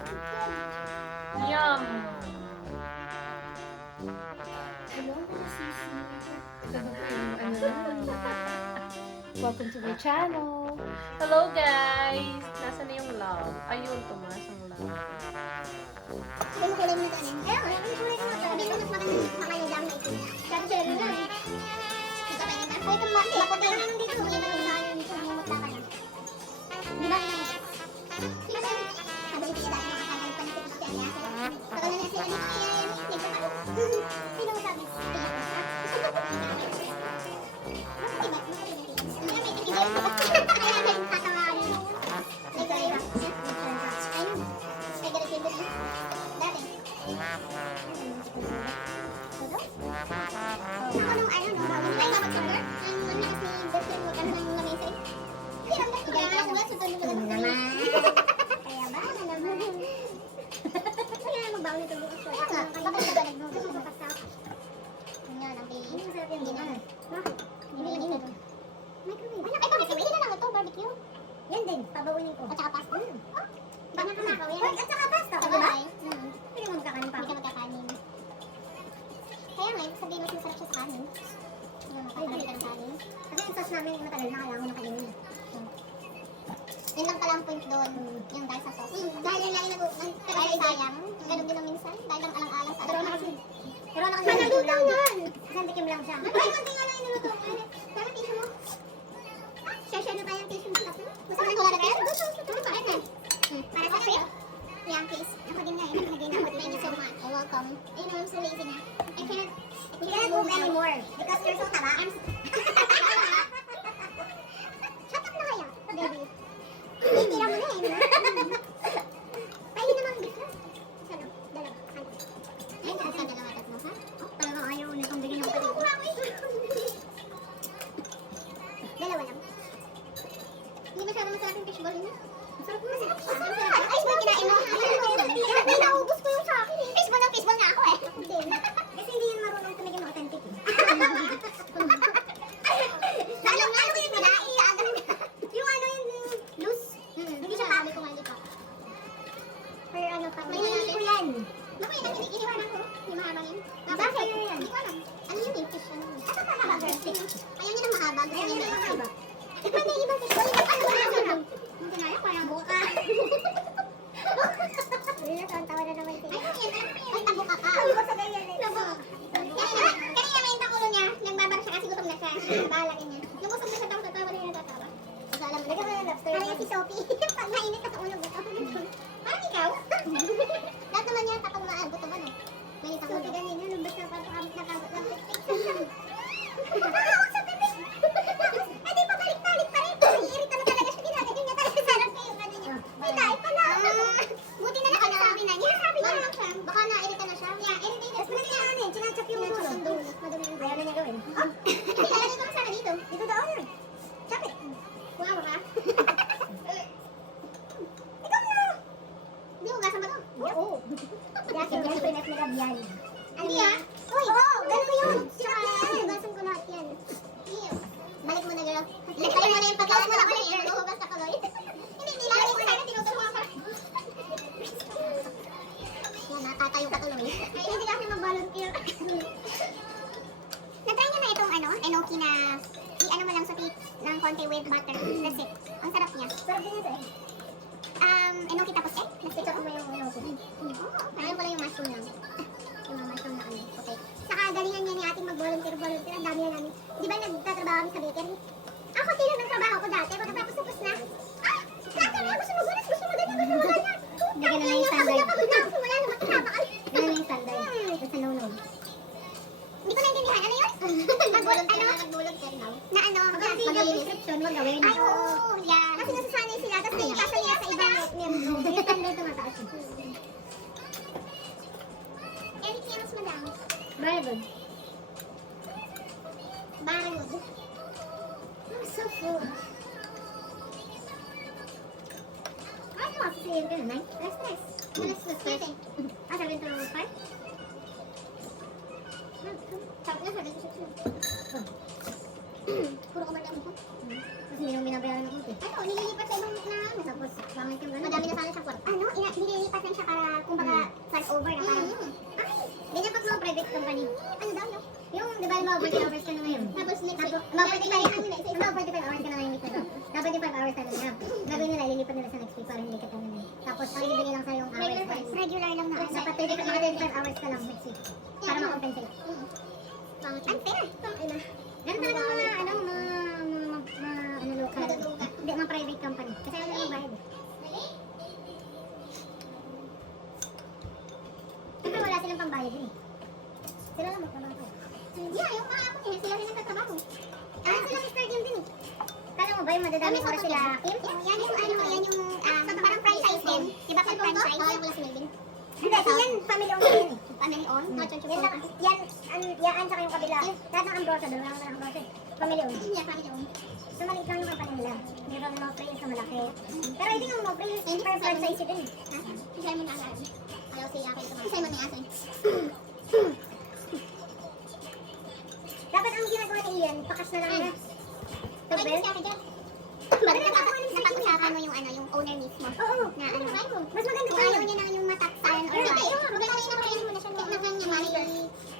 Yum! Hello, Sisi. Welcome to my channel. Hello guys! Nasaan na yung love? Ayun, tumaas ang love. Sabi mo kulay mo na tanin. Ayaw, ayaw mo kulay mo na. Sabi mo mas maganda makaya lang na ito. Sabi sila rin lang. Ito pa yun. Ay, itong maputi na naman dito. Kulay na tayo. Ito yung mutla ka na. Di ba na? Sabi ito yung dati makakagal pa na ito sa kanya. Pagkala na sila dito. Sino mo sabi? Yan din, pabawinin ko. At saka pasta. Baka kumakaw yan. At saka pasta, diba? Hindi mo magkakanin pa. Hindi ka magkakanin. Kaya nga, sabihin mo masarap siya sa kanin. Hindi ka ng kanin. Kasi yung sauce namin matagal na, kailangan mo na kainin. Yun lang pala ang point doon, yung dahil sa sauce. Dahil yung lagi nag-tagay sayang, ganun din ang minsan, dahil lang alang-alang sa alang. Pero nakasikim lang. Nakasikim lang siya. Ay, konti nga lang yung niluto. Pero tissue mo. Share na tayong tissue mo. Gusto mo na tayo? Para sa sa'yo? Yeah, please. Ako din nga eh. Thank you so much. You're welcome. Ayun naman sa lazy na. I can't move anymore. Because you're so taba. Shut up na kaya, baby. Tira mo na eh. Pahin naman bigla. Sana, dalawa. Ay, sa dalawa tatlo ha? Talagang ayaw nitong bigyan ng pati. Dalawa lang. Hindi masyadong masarap yung fishball niya. Masarap mo. Ay, ba kinain mo? Ay, naubos ko yung sa akin eh. Fishball nga ako eh. Kasi hindi yun marunong tumigil ng authentic eh. Ano yung kinain? Yung ano yung loose. Hindi siya kami kung hindi pa. Pero ano pa. May hindi ko yan. Naku, iniwanan ko. Yung mahabang yun. Bakit? Hindi ko alam. Ano yun eh? Fish ano yun? Asa pa mahaba? Ayaw niya ng mahaba. Ayaw niya ng mahaba. Iba na yung ibang fishball. Hindi na yan. Parang buka. Tawa na naman siya. Ay, tabuka ka. Tabuka sa ganyan eh. Kanina may takulo niya. Nagbabar siya kasi gutom na siya. Bahala rin niya. Nung gutom na siya, tatawa rin niya tatawa. Kasi alam mo, nagkakaroon ng lobster. Parang si Sophie. Pag mainit ka sa ulo, parang ikaw. Lahat naman niya kapag gutom ano. Mainit ang ulo. Sophie ganyan, nung basta pagkakamit na kamot ng pipik. Nakahawak sa pipik. Ay, di pa balik-balik pa rin. Iirita na talaga siya. Ginagaling niya talaga sarap kayo. Ano niya. May tayo pala. Buti na lang sabi na niya. Sabi niya lang siya. Baka na-irita na siya. Yeah, irritated. Tapos na niya ano eh. Chinachap yung ulo. Madumi yung ayaw na niya gawin. Ilalagay ko na sana dito. Dito daw yun. Chop it. Kuha mo ka. Ikaw na. Hindi mo gasan ba ito? Oo. Gasan yan. Pinas na gabyan. Hindi ah. Uy. Oo. Gano'n ko yun. Chop yan. Gasan ko lahat yan. Balik mo na girl. Balik mo na yung pagkakas mo na ko eh. Hugas ka kaloy. Hindi lang ko sana tinutulungan ka. Yan, nakatayo ka tuloy. Ay, hindi kasi mag-volunteer. Na-try niyo na itong enoki na i-ano mo lang sa tip ng konti with butter. That's it. Ang sarap niya. Sarap din ito eh. Enoki tapos eh. Nag-tikot mo yung enoki. Ayaw ko lang yung mushroom lang. Yung mga mushroom na okay. Saka galingan niya ni ating mag-volunteer. Ang dami na namin. Di ba nagtatrabaho kami sa bakery? Ako tinag ng trabaho ko dati. Pagkatapos tapos na. Gusto mo gusto mo ganyan. Hindi ka na lang yung standard. Wala naman kinapa ka. Ganyan na yung standard. Basta no-no. Hindi ko naintindihan. Ano yun? Nagbulog sir now. Na ano? Mag-description mo gawin. Ay, oo. Yeah. Kasi nasasanay sila. Tapos nilipasa niya sa ibang membro. Yung standard tumataas siya. Anything else, madam? Very good. Very good. I'm so full. Ano mo sasayin ka na, Nay? Stress. Stress. Ah, 7 to 5? Sabi na, 7 to 6. Puro ka ba dami ko? Kasi hindi nung binabayaran ng konti. Ano, nililipat sa ibang na ano. Tapos, pangit yung gano'n. Madami na sana sa kwarto. Ano? Nililipat na siya over na parang, ay, ganyan pag mga private company. Ano daw, no? Yung, di ba, mga 40 hours ka na ngayon. Tapos, next week, mga 45 hours ka na ngayon dito. Dapat yung 5 hours talaga na. Gagawin nila, ililipat nila sa next week para hindi ka tayo na. Tapos, ang ibigay lang sa'yo yung hours. Regular lang na. Dapat mga 25 hours ka lang next week. Para ma-compensate. Unfair. Ganun talaga mga, ano, ano, local. Hindi, mga private company. Kasi ano yung bayad eh. Siyempre wala silang pambayad yun eh. Sila lang magtrabaho. Yeah, yung mga ako niya, sila rin nagtatrabaho. Sila Mr. Kim din eh. Kala mo ba yung madadaming oras sila Kim? Yan yung ano, yan yung parang franchise din. Diba pag franchise? Oo, yung wala si Melvin. Hindi, yan, family owned yan eh. Family owned? Yan saka yung kabila. Lahat ng ambrosa, dalawa lang ng ambrosa eh. Family owned. Yeah, family owned. So maliit lang yung company nila. Meron ng free sa malaki. Pero hindi yung mga free, per franchise din eh. Isay mo na agad. Ayaw si Akin ito. Isay mo na Akin. Dapat ang ginagawa ni Ian, pakas na lang na. Pwede siya dyan. Napag-usapan mo yung ano, yung owner mismo. Oo. Na ano. Mas maganda pa ayaw niya na yung mataksan or what. Maganda yung napayin mo na siya. Na kanya manager.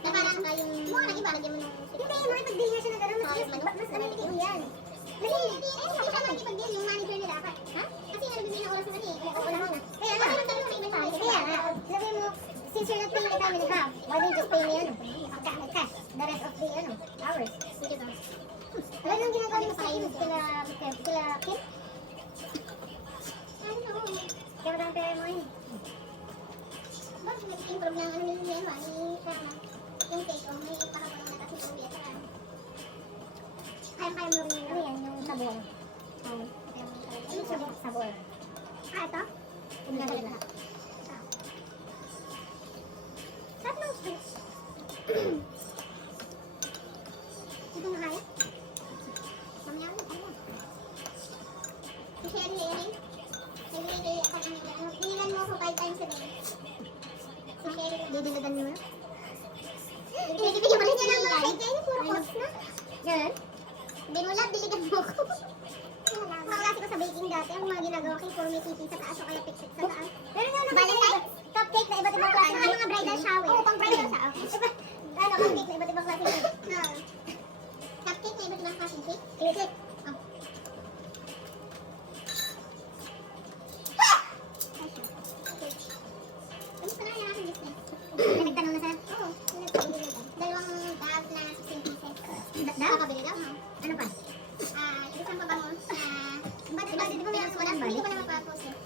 Na parang kayong mga iba, lagyan mo nung... Hindi, makipag-deal niya siya na gano'n. Mas ano ni Ian. Hindi siya makipag-deal yung manager nila. Ha? Kasi nga nagbibigay ng oras na kanya eh. Oo naman na. Kaya nga, ano talaga may mensahe. Kaya nga, sabi mo, since you're not paying the time and a half, why don't you just pay me ano? Cash. The rest of the ano, hours. Sige ba? Wala nang ginagawa ni Mr. Kim. Sila Kim? Ano? Kaya matang pera mo yun. Bakit nag-improve ng ano ni Emma? Yung take o may pakapang na kasi uwi at saka. Kaya mo rin ano yan, yung sabor. Yung sabor. Ito? Pinagalit lahat. Tatlong sweets. Ito na kaya? Mamaya ulit, ano? Si Sherry Erin. Pinilan mo ako 5 times a day. Si Sherry, didiligan mo na? Ibigay mo rin niya ng mga cake. Ayun, puro post na. Yan? Hindi mo lang, biligan mo ako. Mga klase ko sa baking dati, ang mga ginagawa ko, puro may sitting sa taas o kaya pixit sa taas. Pero nga naman, cupcake na iba't ibang klase. Mga bridal shower. Oo, pang bridal shower. Ano, cupcake na iba't ibang klase. Cupcake na iba't ibang klase. Cake. Kamusta na yung aking business? Nagtanong na sa'yo? Oo. Dalawang bag na 16 pieces. Kakabili daw? Ano pa? Isang pabango. Di ba wala? Hindi ko na mapapost eh.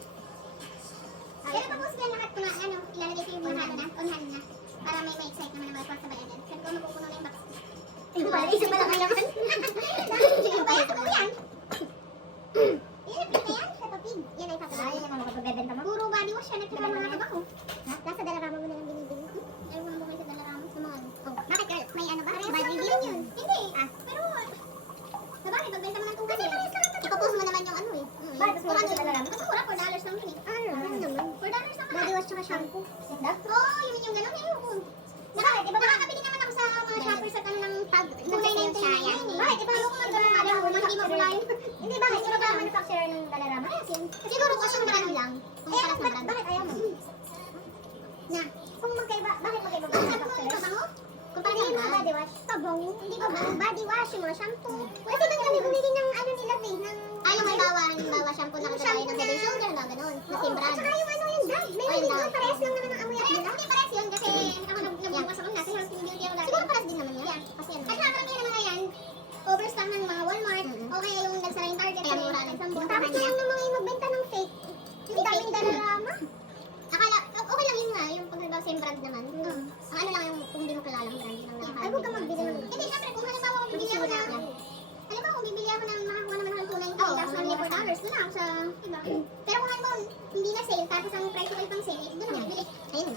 Pero papost yan lahat ko na ano, ilalagay ko yung on hand na. Para may excite naman na magpasabay agad. Sabi ko mapupuno na yung box. Hindi ba? Isa pa lang ang laman. Hindi ba? Ito po yan. Yan na yan. Peppa Pig. Yan ay Peppa Pig. Yan ang mga pagbebenta mo. Puro body wash yan. Nagtira mga kabako. Nasa dalarama mo na lang binibili. Ewan mo kayo sa dalarama. Sa mga bakit girl? May ano ba? Bad review yun? Hindi. Pero sabagay, pagbenta mo ng tungkol. Kasi pares lang. Ipapost mo naman yung ano eh. Bakit mas mura sa dalarama? Kasi mura, $4 lang yun eh. Ano naman? $4 lang. Body wash tsaka shampoo. Oo, yun yung gano'n eh. Bakit? Iba nakakabili naman ako sa mga shoppers at ano ng tag. Kulay na yung sayang eh. Bakit? Iba ako mag-manufacturer. Hindi, bakit? Iba ba manufacturer ng dalarama? Siguro kasi yung brand lang. Bakit ayaw mo? Na, kung magkaiba, bakit magkaiba ba? Sabi mo yung pabango? Kumpara yung mga body wash. Pabango? Hindi ba body wash, yung mga shampoo. Kasi doon kami bumili ng ano nila eh, ng... yung may bawa shampoo na kagaya ng Head and Shoulder na gano'n, na same brand. At saka yung ano yung dog, meron din doon, parehas lang naman ang amoy at nila. Hindi parehas yun kasi ako nagbukas ako nasa health and beauty ako dati. Siguro parehas din naman yan. Kasi yan. At saka karamihan naman yan, overstock ng mga Walmart, o kaya yung nagsara yung Target. Kaya mura lang. Tapos lang naman yung magbenta ng fake. Yung daming dalarama. Akala, okay lang yun nga, yung pag same brand naman. Ang ano lang yung kung hindi mo kilala ang brand lang. Ay, huwag ka magbili naman. Hindi, syempre, kung halimbawa kung bibili ako ng... Halimbawa kung bibili ako ng makakuha naman ng tunay, tapos only $4, doon ako sa... Diba? Pero kung halimbawa hindi na sale, tapos ang price ko ay pang sale, doon ako bibili. Ayun.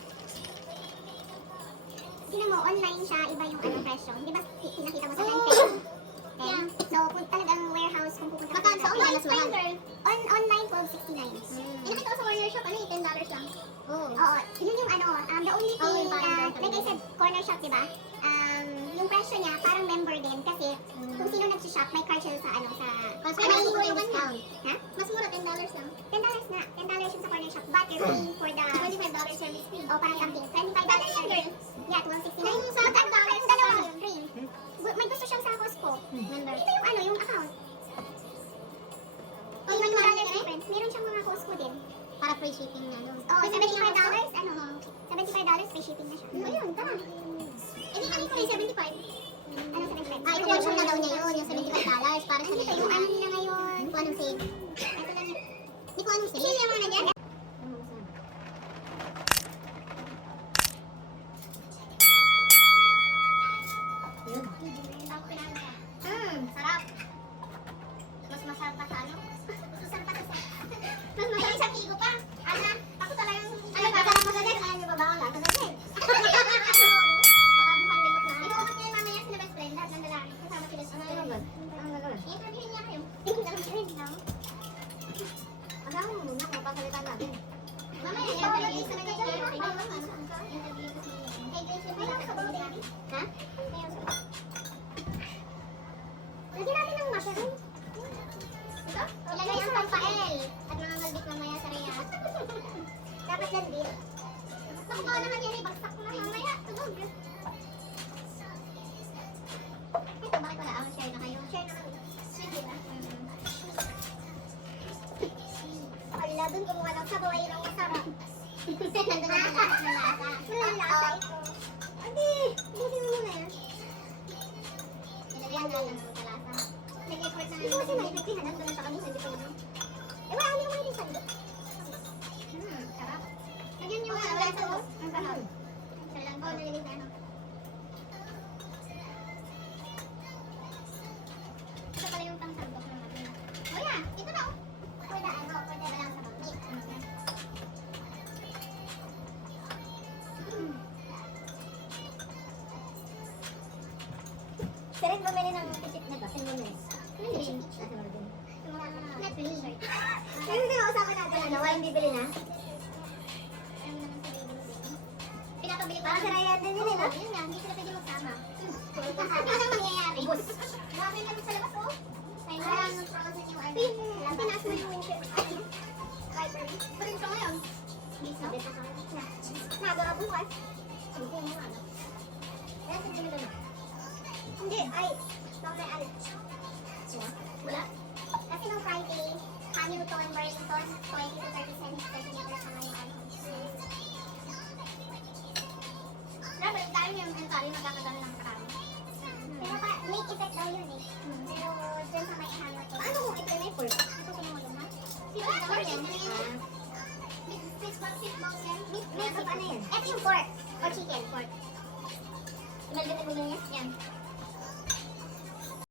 Tingnan mo, online siya, iba yung ano presyo. Di ba pinakita mo sa landing? Yeah. So, kung talagang warehouse, kung pupunta ka sa online, mas mahal. Online, $12.69. Nakita ko sa corner shop, ano $10 lang. Oo, yun yung ano, the only thing, like I said, corner shop, di ba? Yung presyo niya, parang member din kasi kung sino nag-shop, may card siya sa ano, sa... May discount. Ha? Mas mura, $10 lang. $10 na. $10 yung sa corner shop, but you're paying for the $25 service fee. O, parang something. that, 169. Yung sa $10, dalawa yun, ring. May gusto siyang sa Costco. Member. Ito yung ano, yung account. Yung $1 difference. Meron siyang mga Costco din. Para free shipping na, no? Oo, $75, ano, $75 free shipping na siya. Ayun, tara. Eh, di kanina yung 75. Ano, 75? Ah, yung na daw niya yun, yung $75 para sa nila. Yung ano nila ngayon, kung anong sale. Ito lang yun. Hindi ko anong sale. Sale yung mga na dyan. Sarap. Mas masarap pa sa ano? Mas masarap pa sa mas masarap sa kigo pa. Ana, ako talagang ano ba? Masarap pa din. Ayaw niyo ba ba wala? Kasi baka bukan limot na. Ikuha niya mamaya sila best friend. Lahat ng lalaki. Kasama sila sa Ano ba? Ano gagawin? interviewin niya kayo. Tingnan lang friend lang. Alam mo muna, mapapalitan natin. Mamaya, interview sa mga interview ko si Kay Grace yung mga kabuli. Ha? Lagyan natin ng mushroom. Ito? Ilagay ang pampael at mga malbik mamaya sa Rhea. Dapat yan din. Nakuha naman yan, ibagsak ko na mamaya. Tugog. Ito, bakit wala? Share na kayo. Share na kayo. Sige ba? Wala, dun kumuha ng sabaw, ayun ang masarap. Nandun na lahat ng lasa. Wala lasa ito. Adi, hindi mo muna yan. Nilagyan na lang ng kalasa. Nag-effort na lang. Hindi ko kasi maipagpihan. Nandun lang sa kanina. Hindi ko naman. Eh, wala. Hindi ko mahilig sando. Sarap. Lagyan niyo mga lasa mo. Ang sarap. Sa lang ko, nalilig na ano. Ito pala yung pang-sandok ng matina. Oh yeah, ito na oh. Pwede ano, pwede ba lang sa bangkit. Seren, bumili ng tisit na ba? Sino na? Hindi. Nasa Marvin. Netflix. Ayun, hindi mausapan natin. Ano, walang bibili na? Pinapabili ko. Parang sa Ryan din yun, eh, no? Yun nga, hindi sila pwede magsama. Ano nang mangyayari? Grabe naman sa labas, oh. Ay, wala nang frozen yung ano. Tinaas mo yung windshield. Wiper. Pwede ko ngayon. Bisa. Nagawa bukas. Hindi mo ano. Kaya sa dito na. Hindi, ay. Mamaya alit. Wala. Kasi nung Friday, Hamilton, Burlington, 20 to 30 cents per kilometer sa ngayon. Grabe, tayo yung tayo magkakagano ng karami. Pero pa, may effect daw yun eh. Pero dyan sa may Hamilton. Paano kung ito may pork? Ito ko naman ha? Sino naman yan? Fish balls yan? May ano yan? Ito yung pork. Or chicken, pork. Imalgyan mo lang yan? Yan.